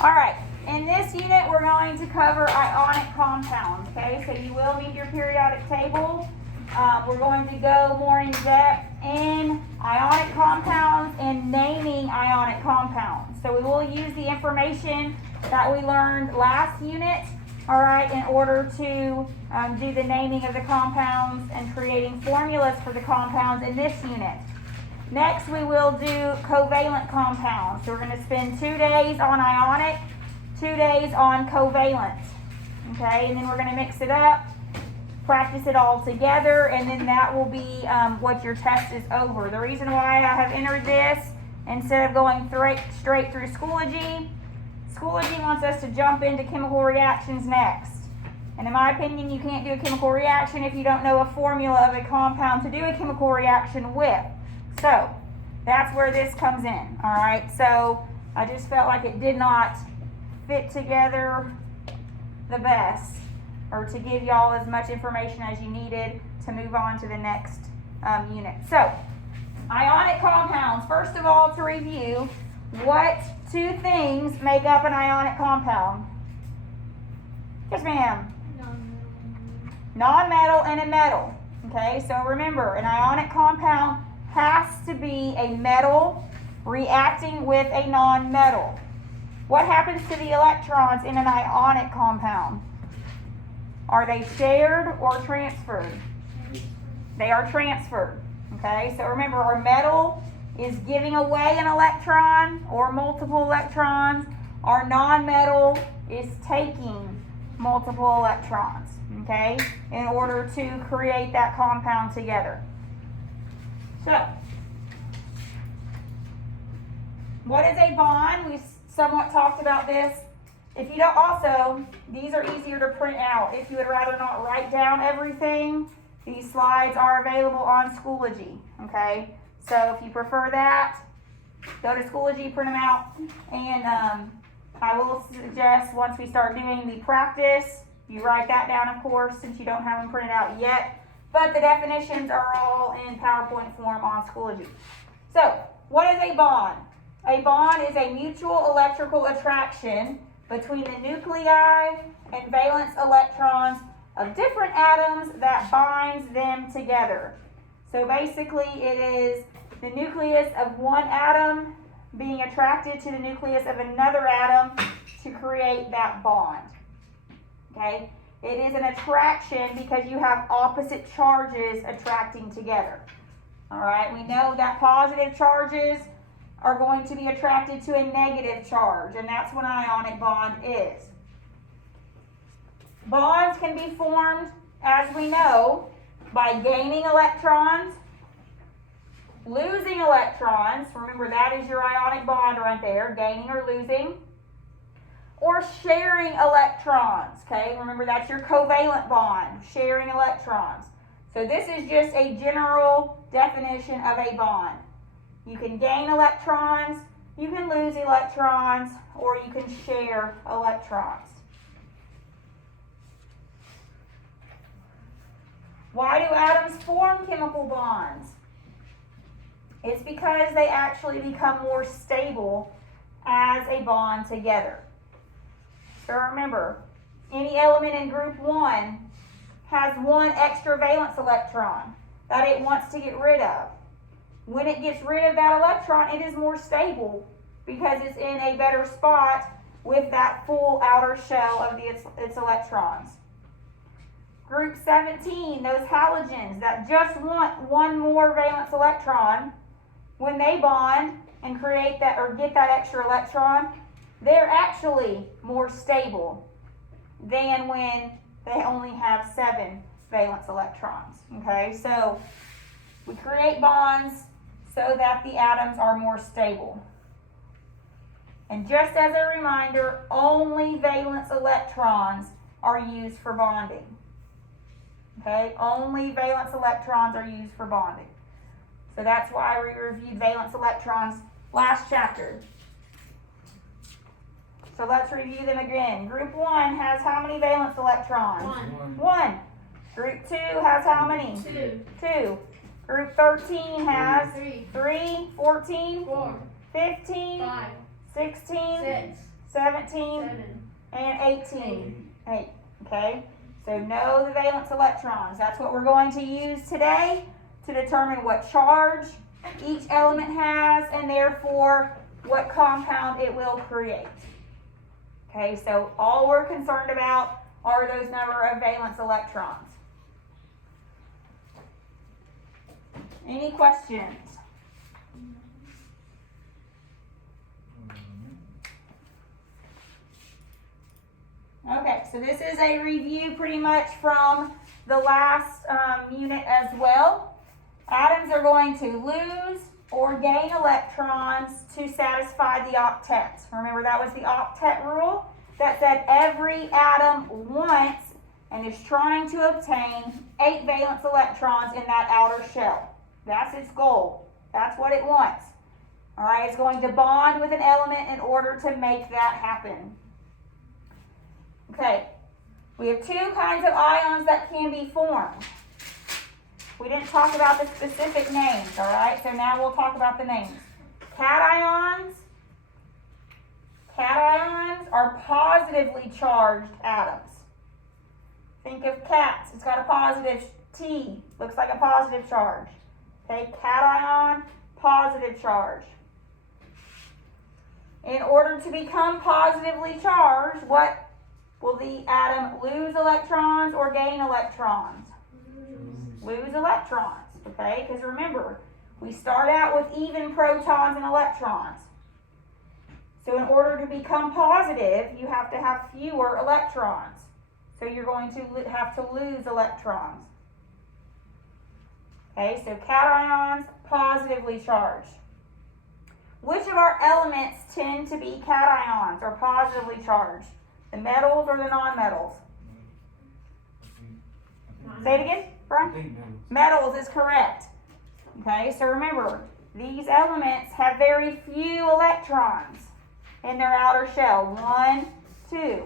All right, in this unit, we're going to cover ionic compounds, okay? So you will need your periodic table. We're going to go more in depth in ionic compounds and naming ionic compounds. So we will use the information that we learned last unit, all right, in order to do the naming of the compounds and creating formulas for the compounds in this unit. Next, we will do covalent compounds. So we're going to spend 2 days on ionic, 2 days on covalent, okay? And then we're going to mix it up, practice it all together, and then that will be what your test is over. The reason why I have entered this instead of going straight through Schoology, Schoology wants us to jump into chemical reactions next. And in my opinion, you can't do a chemical reaction if you don't know a formula of a compound to do a chemical reaction with. So that's where this comes in, all right? So I just felt like it did not fit together the best, or to give y'all as much information as you needed to move on to the next unit. So ionic compounds, first of all, to review, what two things make up an ionic compound? Yes, ma'am. Non-metal and a metal. Okay, so remember, an ionic compound has to be a metal reacting with a non-metal. What happens to the electrons in an ionic compound? Are they shared or transferred? They are transferred. Okay, so remember, our metal is giving away an electron or multiple electrons. Our non-metal is taking multiple electrons, okay, in order to create that compound together. So, what is a bond? We somewhat talked about this. If you don't, also, these are easier to print out. If you would rather not write down everything, these slides are available on Schoology, okay? So if you prefer that, go to Schoology, print them out, and I will suggest once we start doing the practice, you write that down, of course, since you don't have them printed out yet. But the definitions are all in PowerPoint form on Schoology. So, what is a bond? A bond is a mutual electrical attraction between the nuclei and valence electrons of different atoms that binds them together. So basically, it is the nucleus of one atom being attracted to the nucleus of another atom to create that bond. Okay? It is an attraction because you have opposite charges attracting together. All right, we know that positive charges are going to be attracted to a negative charge, and that's what an ionic bond is. Bonds can be formed, as we know, by gaining electrons, losing electrons. Remember, that is your ionic bond right there, gaining or losing. Or sharing electrons, okay? Remember, that's your covalent bond, sharing electrons. So this is just a general definition of a bond. You can gain electrons, you can lose electrons, or you can share electrons. Why do atoms form chemical bonds? It's because they actually become more stable as a bond together. So remember, any element in group 1 has one extra valence electron that it wants to get rid of. When it gets rid of that electron, it is more stable because it's in a better spot with that full outer shell of its electrons. Group 17, those halogens that just want one more valence electron, when they bond and create that or get that extra electron, they're actually more stable than when they only have 7 valence electrons. Okay, so we create bonds so that the atoms are more stable. And just as a reminder, only valence electrons are used for bonding. Okay, only valence electrons are used for bonding. So that's why we reviewed valence electrons last chapter. So let's review them again. Group 1 has how many valence electrons? 1. Group 2 has how many? 2. Group 13 has 3. 14? 4. 15? 5. 16? 6. 17, 7, and 18. 8. Okay, so know the valence electrons. That's what we're going to use today to determine what charge each element has and therefore what compound it will create. Okay, so all we're concerned about are those number of valence electrons. Any questions? Okay, so this is a review pretty much from the last unit as well. Atoms are going to lose or gain electrons to satisfy the octet. Remember, that was the octet rule that said every atom wants and is trying to obtain 8 valence electrons in that outer shell. That's its goal. That's what it wants. All right, it's going to bond with an element in order to make that happen. Okay, we have 2 kinds of ions that can be formed. We didn't talk about the specific names, all right? So now we'll talk about the names. Cations. Cations are positively charged atoms. Think of cats. It's got a positive T. Looks like a positive charge. Okay, cation, positive charge. In order to become positively charged, what will the atom lose electrons or gain electrons? Lose electrons, okay? Because remember, we start out with even protons and electrons. So in order to become positive, you have to have fewer electrons. So you're going to have to lose electrons. Okay, so cations, positively charged. Which of our elements tend to be cations or positively charged? The metals or the non-metals? Say it again, Brian? Metals is correct. Okay, so remember, these elements have very few electrons in their outer shell. 1, 2.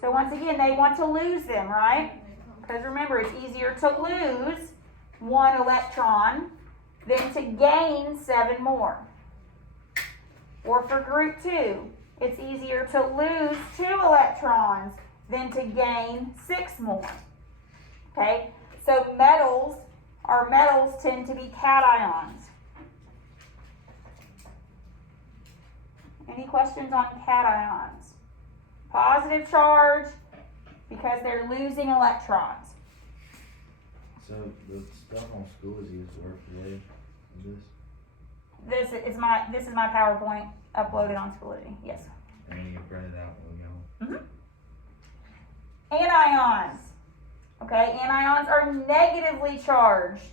So once again, they want to lose them, right? Because remember, it's easier to lose 1 electron than to gain 7 more. Or for group 2, it's easier to lose 2 electrons than to gain 6 more. Okay, so metals tend to be cations. Any questions on cations? Positive charge because they're losing electrons. So the stuff on school is used to work today. This is my PowerPoint uploaded on Schoology. Yes. And then you can print it out when we go. Anions. Okay, anions are negatively charged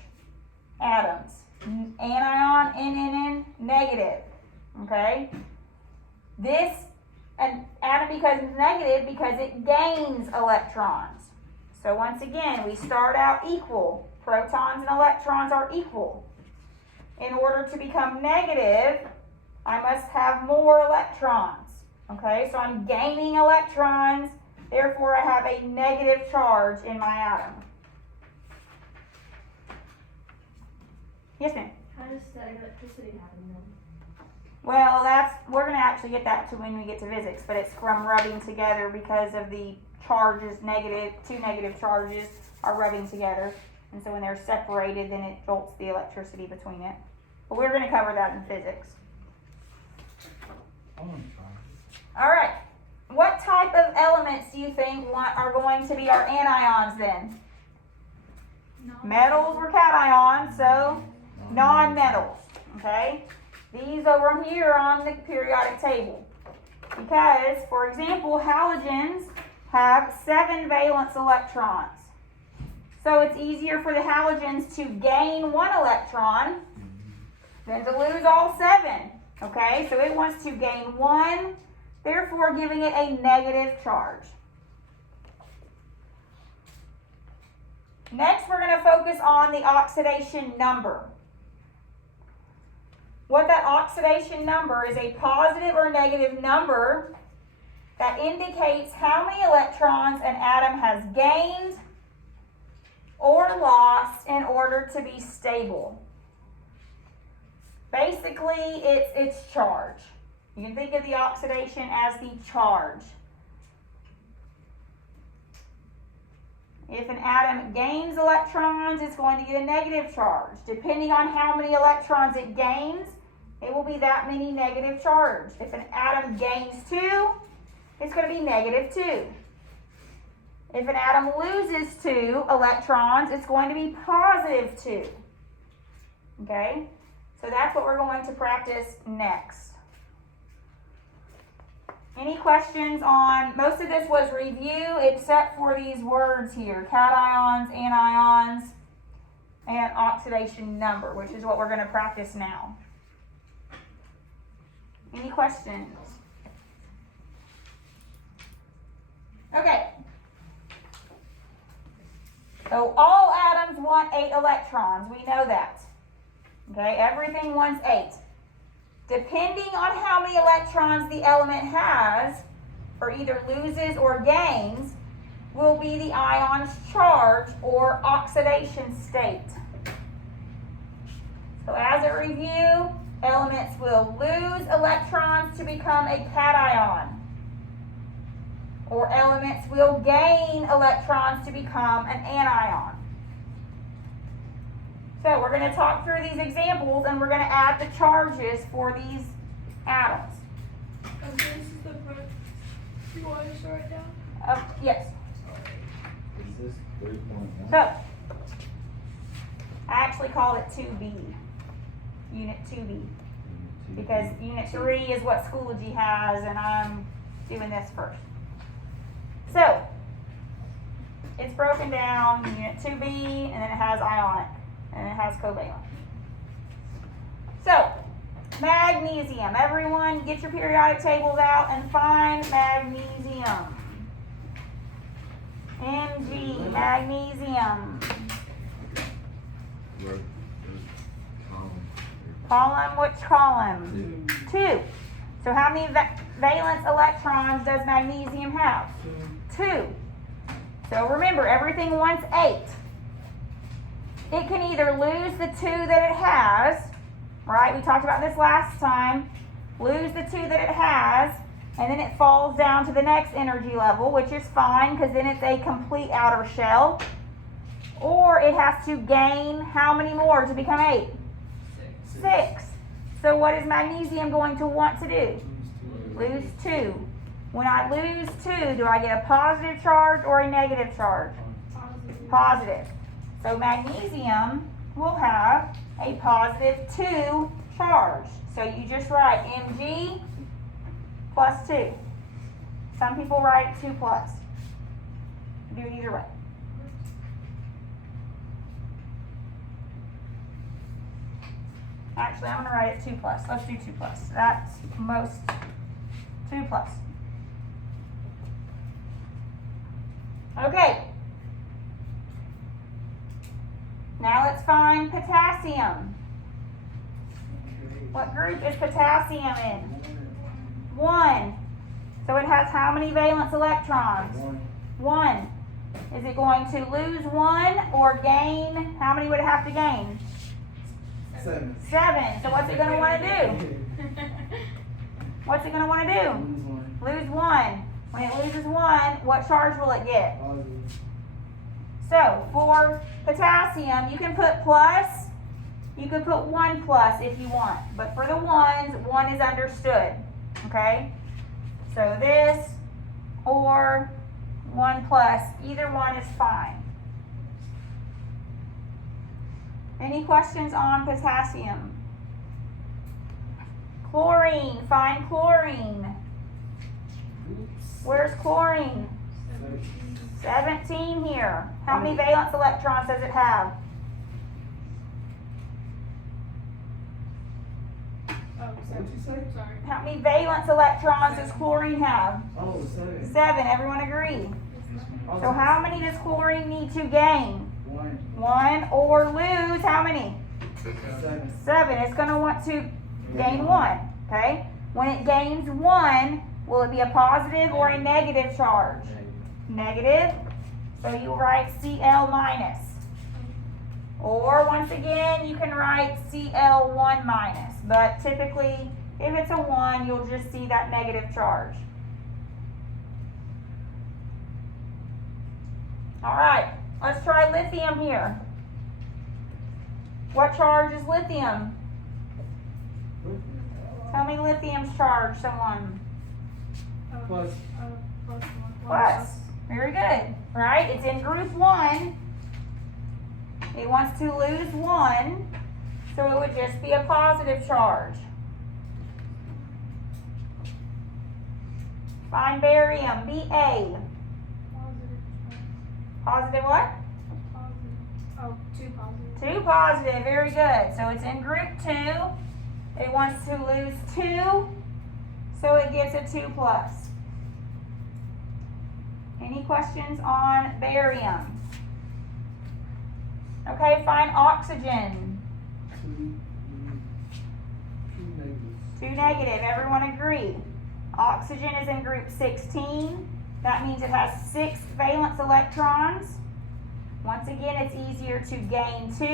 atoms. Anion, NNN, negative. Okay. This an atom because it's negative because it gains electrons. So once again, we start out equal. Protons and electrons are equal. In order to become negative, I must have more electrons. Okay, so I'm gaining electrons, therefore I have a negative charge in my atom. Yes, ma'am? How does the electricity happen then? Well, we're going to actually get that to when we get to physics, but it's from rubbing together because of the charges, two negative charges are rubbing together. And so when they're separated, then it jolts the electricity between it. But we're going to cover that in physics. All right. What type of elements do you think are going to be our anions then? Metals were cations, so non-metals. Okay? These over here on the periodic table. Because, for example, halogens have 7 valence electrons. So it's easier for the halogens to gain 1 electron than to lose all 7. Okay, so it wants to gain 1, therefore giving it a negative charge. Next, we're going to focus on the oxidation number. What that oxidation number is a positive or negative number that indicates how many electrons an atom has gained or lost in order to be stable. Basically, it's its charge. You can think of the oxidation as the charge. If an atom gains electrons, it's going to get a negative charge. Depending on how many electrons it gains, it will be that many negative charge. If an atom gains 2, it's going to be negative 2. If an atom loses 2 electrons, it's going to be positive 2. Okay? So that's what we're going to practice next. Any questions on, most of this was review except for these words here, cations, anions, and oxidation number, which is what we're going to practice now. Any questions? Okay. So all atoms want 8 electrons. We know that. Okay, everything wants 8. Depending on how many electrons the element has, or either loses or gains, will be the ion's charge or oxidation state. So as a review, elements will lose electrons to become a cation, or elements will gain electrons to become an anion. So we're going to talk through these examples and we're going to add the charges for these atoms. And this is the first. Do you want to start it down? Yes. Is this 3.1? So, I actually called it 2B, Unit 2B, because Unit 3 is what Schoology has and I'm doing this first. So, it's broken down, Unit 2B, and then it has ionic, and it has covalent. So, magnesium. Everyone get your periodic tables out and find magnesium. Mg, magnesium. Column, which column? 2. So how many valence electrons does magnesium have? 2. So remember, everything wants 8. It can either lose the 2 that it has, right? We talked about this last time. Lose the 2 that it has, and then it falls down to the next energy level, which is fine because then it's a complete outer shell. Or it has to gain how many more to become 8? 6. So what is magnesium going to want to do? Lose 2. When I lose 2, do I get a positive charge or a negative charge? Positive. So magnesium will have a positive 2 charge. So you just write Mg plus 2. Some people write 2 plus. Do it either way. Actually, I'm going to write it 2 plus. Let's do 2 plus. That's most 2 plus. Okay. Now let's find potassium. What group is potassium in? 1. So it has how many valence electrons? 1. Is it going to lose 1 or gain? How many would it have to gain? 7. So what's it going to want to do? What's it going to want to do? Lose 1. When it loses 1, what charge will it get? So for potassium, you can put plus. You could put 1 plus if you want. But for the 1s, 1 is understood. Okay? So this or 1 plus, either one is fine. Any questions on potassium? Chlorine, find chlorine. Where's chlorine? 17 here. How many valence electrons does it have? Sorry. How many valence electrons does chlorine have? 7. Everyone agree? So how many does chlorine need to gain? 1 or lose how many? 7. It's going to want to gain 1. Okay? When it gains 1, will it be a positive or a negative charge? Negative. So you write Cl minus. Or once again, you can write Cl1 minus. But typically, If it's a 1, you'll just see that negative charge. All right, let's try lithium here. What charge is lithium? Tell me lithium's charge, someone. Plus. Plus. Very good. Right? It's in group 1. It wants to lose 1, so it would just be a positive charge. Find barium, Ba. Positive what? Oh, 2 positive. 2 positive, very good. So it's in group 2. It wants to lose 2, so it gets a 2 plus. Any questions on barium? Okay, find oxygen. 2 negative, everyone agree. Oxygen is in group 16. That means it has 6 valence electrons. Once again, it's easier to gain 2,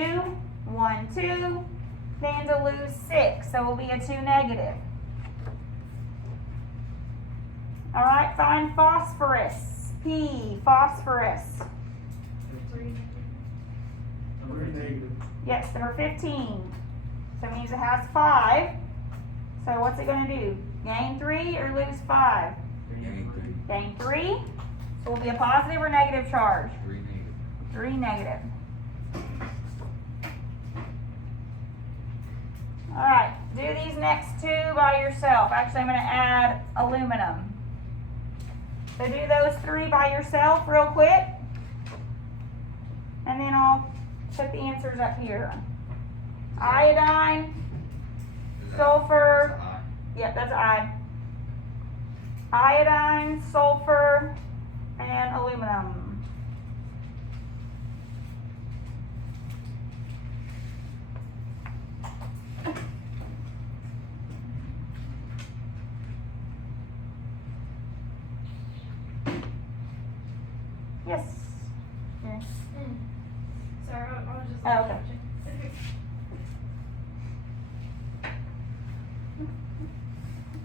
1, 2, than to lose 6, so it will be a 2 negative. All right, find phosphorus. P, phosphorus. 3 negative. Yes, number 15. So it means it has 5. So what's it going to do? Gain 3 or lose 5? Gain 3. So it will be a positive or negative charge? 3 negative. 3 negative. All right, do these next 2 by yourself. Actually, I'm going to add aluminum. So do those 3 by yourself real quick. And then I'll put the answers up here. Iodine, sulfur. Yep, that's I. Iodine, sulfur, and aluminum. Yes. Yeah. Sorry, I was just. Oh, okay.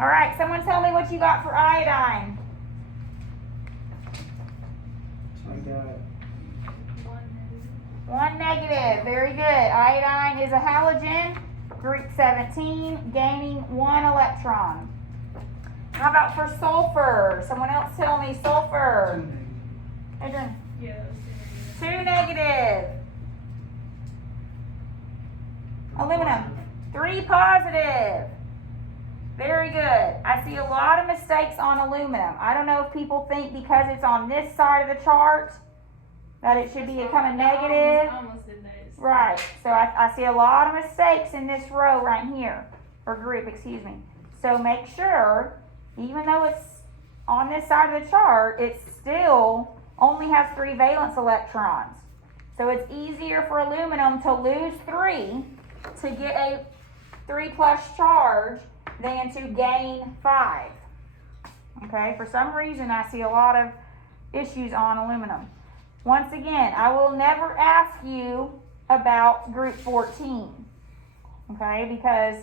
All right, someone tell me what you got for iodine. I got 1 negative, very good. Iodine is a halogen, group 17, gaining 1 electron. How about for sulfur? Someone else tell me sulfur. Adrian. Yeah, that was 2 negative. Aluminum, 3 positive. Very good. I see a lot of mistakes on aluminum. I don't know if people think because it's on this side of the chart that it should be a kind of negative. I almost did that. Right. So I see a lot of mistakes in this row right here, or group, excuse me. So make sure, even though it's on this side of the chart, it still only has 3 valence electrons. So it's easier for aluminum to lose 3 to get a 3 plus charge than to gain 5. Okay, for some reason I see a lot of issues on aluminum. Once again, I will never ask you about group 14. Okay, because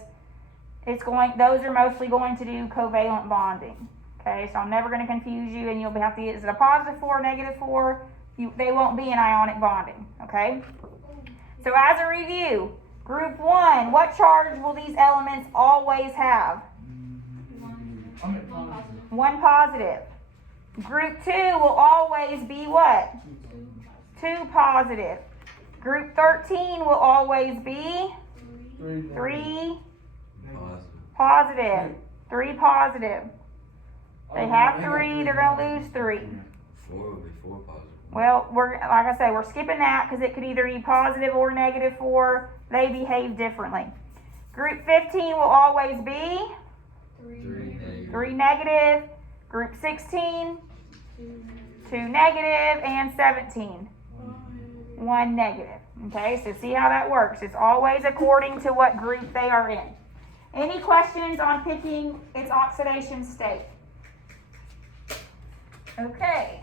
those are mostly going to do covalent bonding. Okay, so I'm never going to confuse you, and you'll have to is it a positive 4, negative 4? They won't be in ionic bonding. Okay, so as a review, group 1, what charge will these elements always have? 1 positive. Group 2 will always be what? 2 positive. Group 13 will always be 3 positive. 3 positive. They have 3, they're going to lose 3. 4 will be 4 positive. Well, like I say, we're skipping that because it could either be positive or negative 4. They behave differently. Group 15 will always be 3 negative. Group 16, 2 negative, and 17, 1 negative. Okay, so see how that works. It's always according to what group they are in. Any questions on picking its oxidation state? Okay.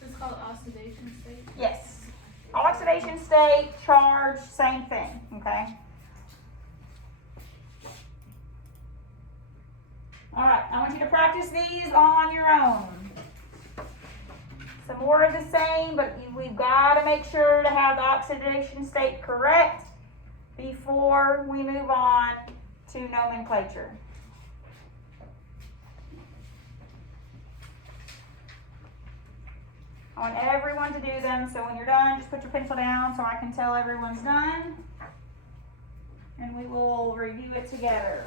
It's called oxidation state. Yes. Oxidation state, charge, same thing. Okay. Alright, I want you to practice these on your own. Some more of the same, but we've got to make sure to have the oxidation state correct before we move on to nomenclature. I want everyone to do them, so when you're done, just put your pencil down so I can tell everyone's done. And we will review it together.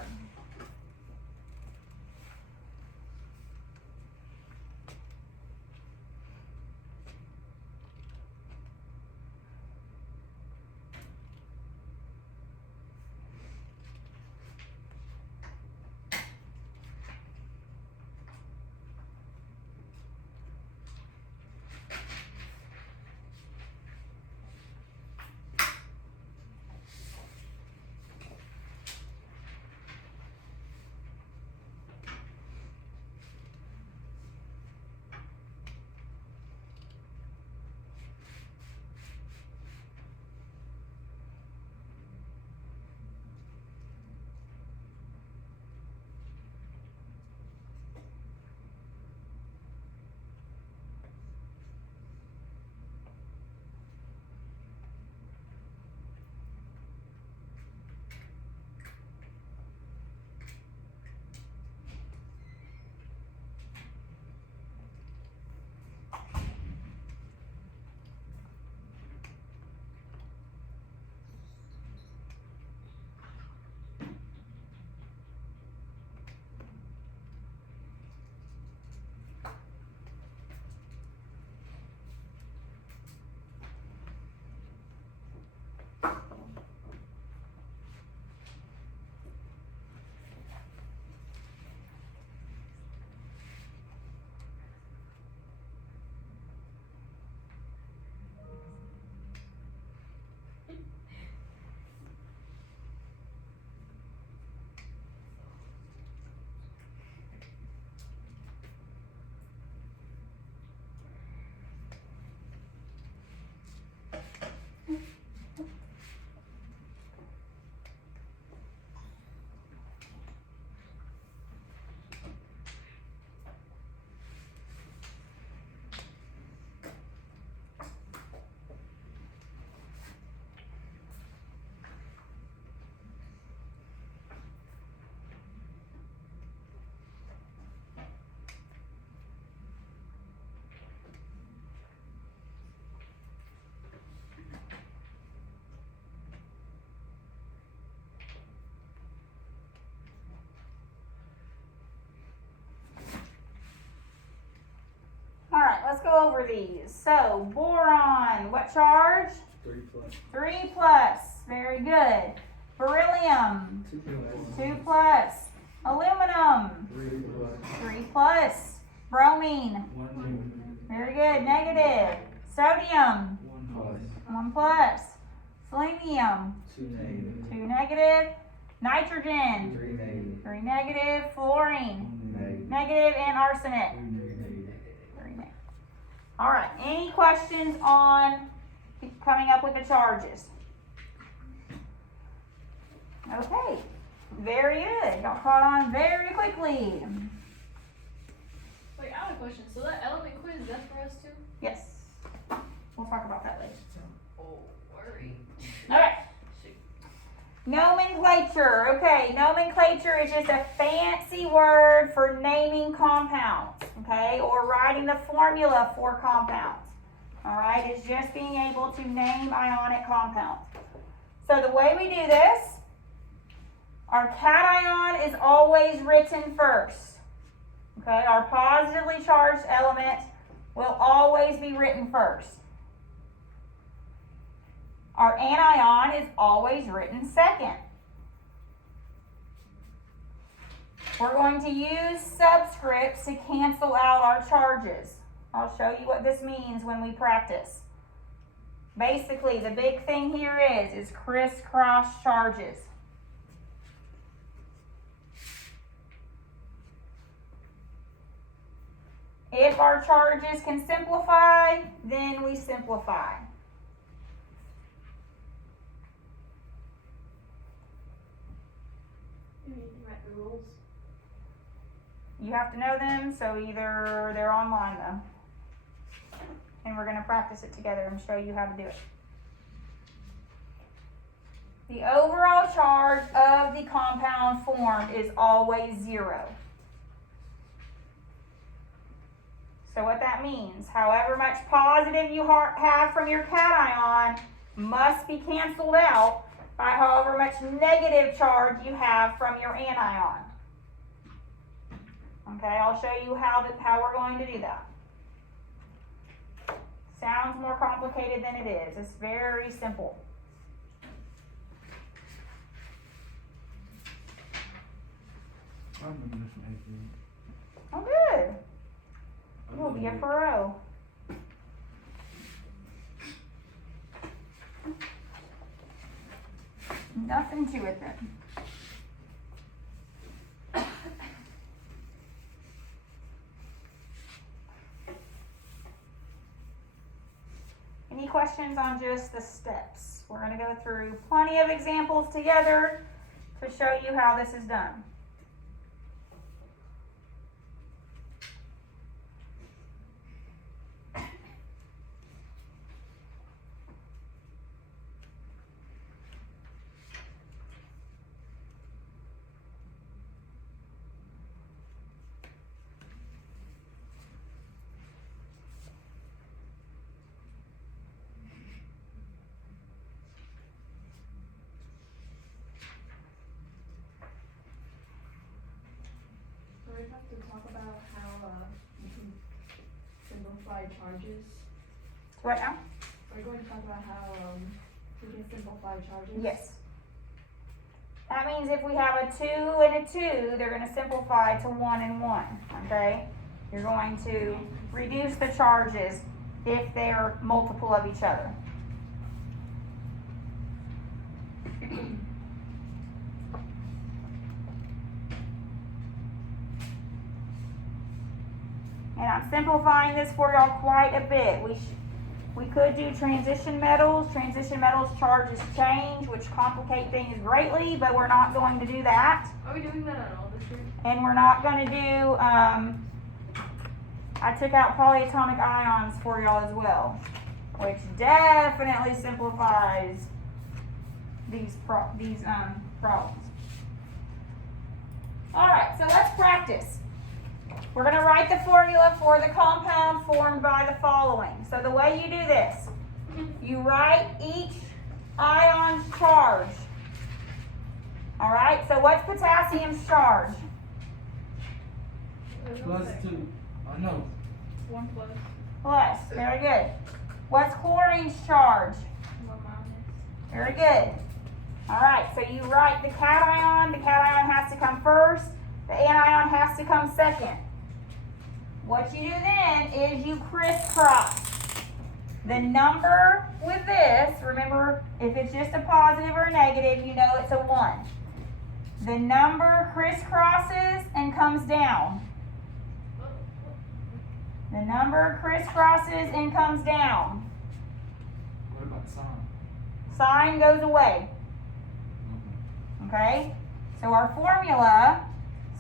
Alright, let's go over these. So, boron, what charge? 3 plus. 3 plus. Very good. Beryllium, 2 plus. Aluminum, 3 plus. Bromine, 1 very good. Negative. Sodium, plus. 1 plus. Selenium, 2 negative. 2 negative. Nitrogen, 3 negative. 3 negative. Fluorine, 1 negative. negative. And arsenic, 3 negative. 3 negative. Alright, any questions on coming up with the charges? Okay, very good. Got caught on very quickly. Wait, I have a question. So that element quiz, that's for us too? Yes, we'll talk about that later. Oh, worry. Alright, Shoot. nomenclature. Okay, nomenclature is just a fancy word for naming compounds, okay, or writing the formula for compounds. Alright, it's just being able to name ionic compounds. So the way we do this, our cation is always written first. Okay, our positively charged element will always be written first. Our anion is always written second. We're going to use subscripts to cancel out our charges. I'll show you what this means when we practice. Basically, the big thing here is crisscross charges. If our charges can simplify, then we simplify. You need to write the rules. You have to know them, so either they're online though. And we're gonna practice it together and show you how to do it. The overall charge of the compound formed is always 0. So what that means, however much positive you have from your cation must be canceled out by however much negative charge you have from your anion. Okay, I'll show you how we're going to do that. Sounds more complicated than it is. It's very simple. I remember this from 8th grade. Oh, good. You'll be a pro. Nothing to it then. Any questions on just the steps? We're going to go through plenty of examples together to show you how this is done. We have to talk about how you can simplify charges. What now? We're going to talk about how we can simplify charges. Yes. That means if we have a 2 and a 2, they're going to simplify to 1 and 1, okay? You're going to reduce the charges if they're multiple of each other. And I'm simplifying this for y'all quite a bit. We could do transition metals. Transition metals charges change, which complicate things greatly, but we're not going to do that. Are we doing that at all this year? And we're not going to do, I took out polyatomic ions for y'all as well, which definitely simplifies these problems. All right, so let's practice. We're going to write the formula for the compound formed by the following. So the way you do this, you write each ion's charge. All right, so what's potassium's charge? +2. I know. 1 plus, Plus, very good. What's chlorine's charge? 1 minus. Very good. All right, so you write the cation has to come first, the anion has to come second. What you do then is you crisscross. The number with this, remember, if it's just a positive or a negative, you know it's a 1. The number crisscrosses and comes down. The number crisscrosses and comes down. What about sign? Sign goes away. Okay? So our formula,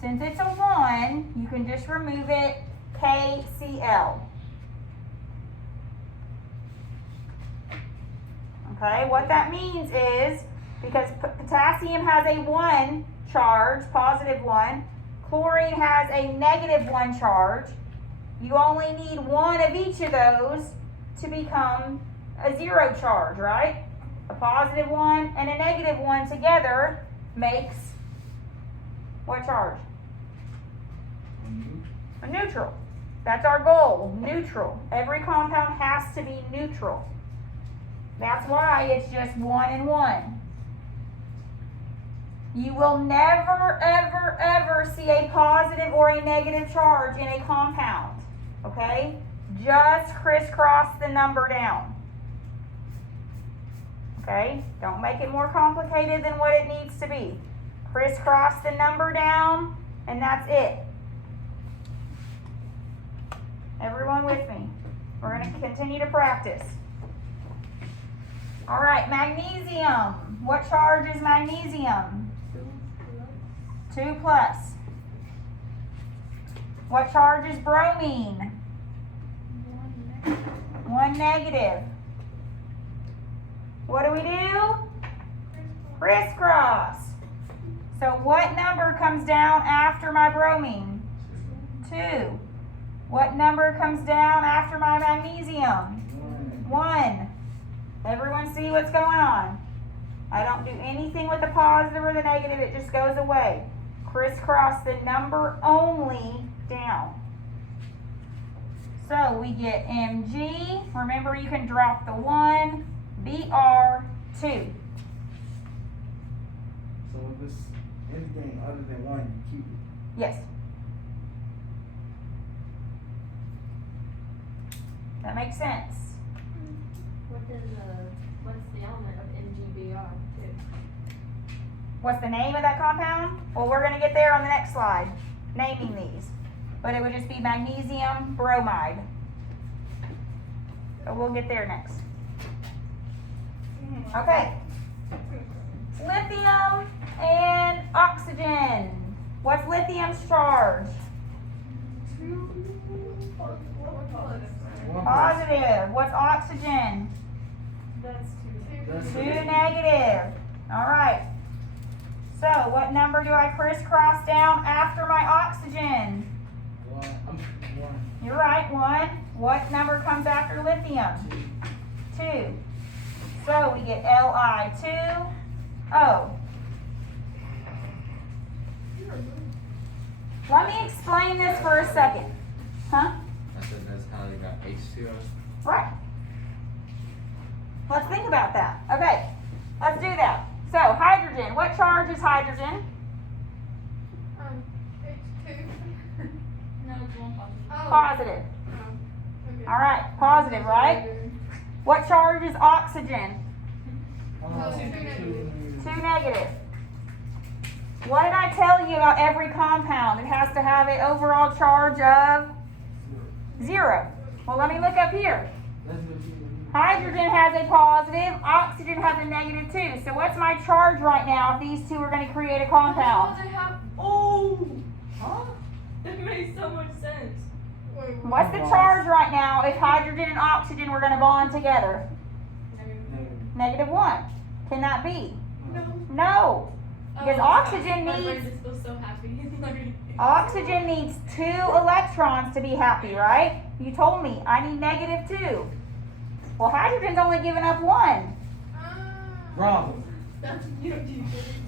since it's a 1, you can just remove it, KCl. Okay, what that means is, because potassium has a 1 charge, positive 1, chlorine has a negative 1 charge, you only need 1 of each of those to become a 0 charge, right? A positive 1 and a negative 1 together makes what charge? A neutral. That's our goal, neutral. Every compound has to be neutral. That's why it's just 1 and 1. You will never, ever, ever see a positive or a negative charge in a compound. Okay? Just crisscross the number down. Okay? Don't make it more complicated than what it needs to be. Crisscross the number down, and that's it. Everyone with me? We're going to continue to practice. All right, magnesium. What charge is magnesium? 2 plus. What charge is bromine? 1 negative. What do we do? Crisscross. So what number comes down after my bromine? 2. What number comes down after my magnesium? 1. Everyone see what's going on? I don't do anything with the positive or the negative, it just goes away. Crisscross the number only down. So we get Mg, remember you can drop the 1, Br2. So if it's anything other than 1, you keep it. Yes. That makes sense. What's the element of MgBr too? What's the name of that compound? Well, we're going to get there on the next slide, naming these. But it would just be magnesium bromide. So we'll get there next. Okay. Lithium and oxygen. What's lithium's charge? 2. Positive. What's oxygen? That's 2. 2 negative. All right. So what number do I crisscross down after my oxygen? 1. You're right, 1. What number comes after lithium? 2. So we get Li2O. Let me explain this for a second. Huh? I said that's how they got H2O. Right. Let's think about that. Okay, let's do that. So hydrogen, what charge is hydrogen? H2. No, it's 1 positive. Positive. Okay. All right, positive, right? What charge is oxygen? 2 negative. What did I tell you about every compound? It has to have an overall charge of 0. Well, let me look up here. Hydrogen has a positive, oxygen has a negative too. So what's my charge right now if these two are going to create a compound? Huh? That makes so much sense. What's the charge right now if hydrogen and oxygen were going to bond together? -1. Can that be? No. Because oxygen My needs brain just feels so happy. oxygen needs 2 electrons to be happy, right? You told me I need -2. Well, hydrogen's only giving up 1. Wrong.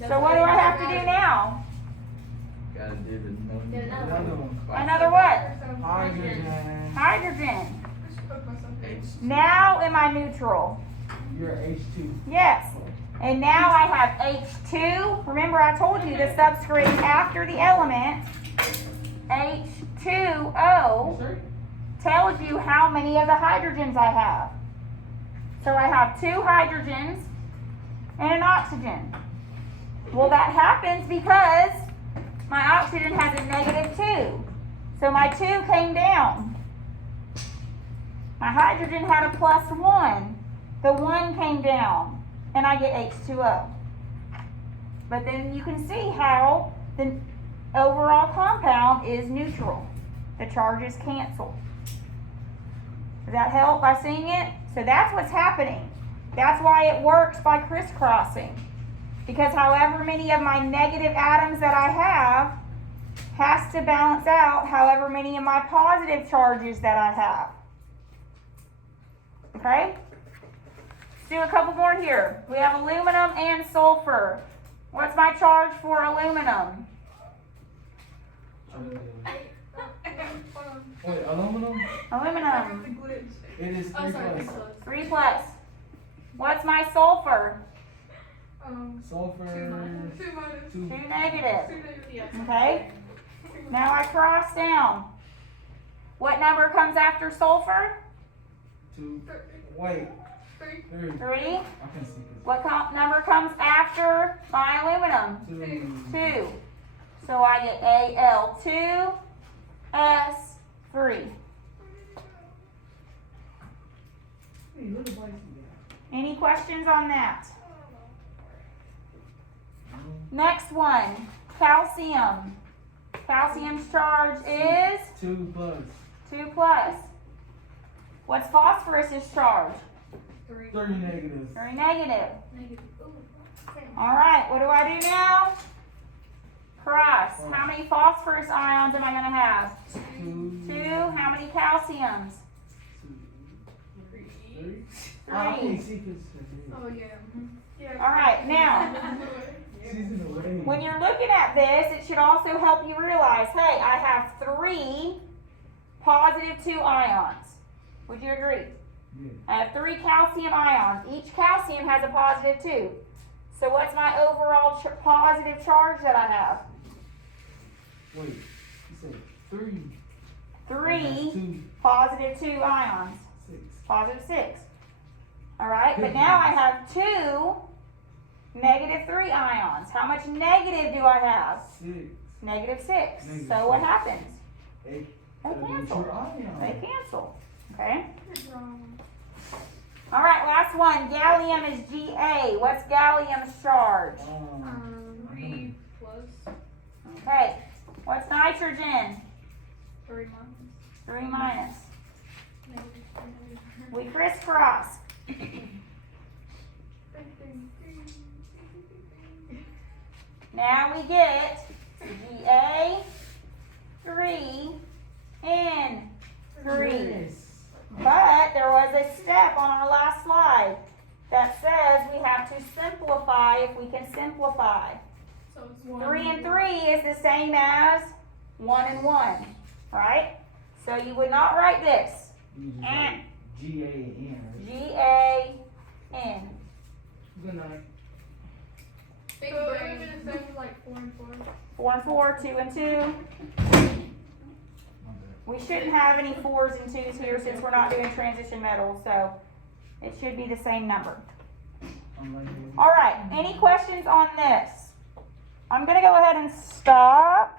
So what do I have to do now? Gotta do the Get another Another one. Another what? Hydrogen. Hydrogen. H. Now am I neutral? You're H2. Yes. And now I have H2. Remember I told you the subscript after the element, H2O, tells you how many of the hydrogens I have. So I have 2 hydrogens and an oxygen. Well, that happens because my oxygen has a -2. So my 2 came down. My hydrogen had a +1. The 1 came down. And I get H2O. But then you can see how the overall compound is neutral. The charges cancel. Does that help by seeing it? So that's what's happening. That's why it works by crisscrossing. Because however many of my negative atoms that I have has to balance out however many of my positive charges that I have. Okay? Let's do a couple more here. We have aluminum and sulfur. What's my charge for aluminum? Wait, aluminum? Aluminum. It is 3 plus. 3 plus. What's my sulfur? Sulfur. 2. 2 negative. Okay? Now I cross down. What number comes after sulfur? 2. Wait. 3. 3. I can see this. What number comes after my aluminum? 2. So I get Al2S3. Any questions on that? Next one, calcium. Calcium's charge is 2 plus 2 plus. What's phosphorus's charge? 3. 3 negative. 3 negative. Negative. Ooh, same. Alright, what do I do now? Cross. How many phosphorus ions am I going to have? 2. How many calciums? 3. 3. I can't see this. Oh, yeah. Yeah. Alright, now, She's in the way. when you're looking at this, it should also help you realize, hey, I have 3 positive 2 ions. Would you agree? Yeah. I have 3 calcium ions. Each calcium has a positive 2. So what's my overall positive charge that I have? Wait, you said 3. 3 2, positive 2 ions. 6. Positive 6. Alright, but now I have 2 negative 3 ions. How much negative do I have? 6. Negative 6. Negative So what 6. happens? They They cancel. ion. They cancel. Okay? Good wrong. Alright, last one. Gallium is Ga. What's gallium's charge? 3 plus Okay. What's nitrogen? 3 minus. 3 minus. Negative. We crisscross. Now we get Ga, 3, N, 3. But there was a step on our last slide that says we have to simplify if we can simplify. So it's 1. 3 and 3 is the same as 1 and 1, right? So you would not write this. You just write G-A-N. G-A-N. Good night. Big so are we gonna say like 4 and 4? 4 and 4, 2 and 2. My bad. We shouldn't have any 4s and 2s here since we're not doing transition metals, so it should be the same number. All right, any questions on this? I'm going to go ahead and stop.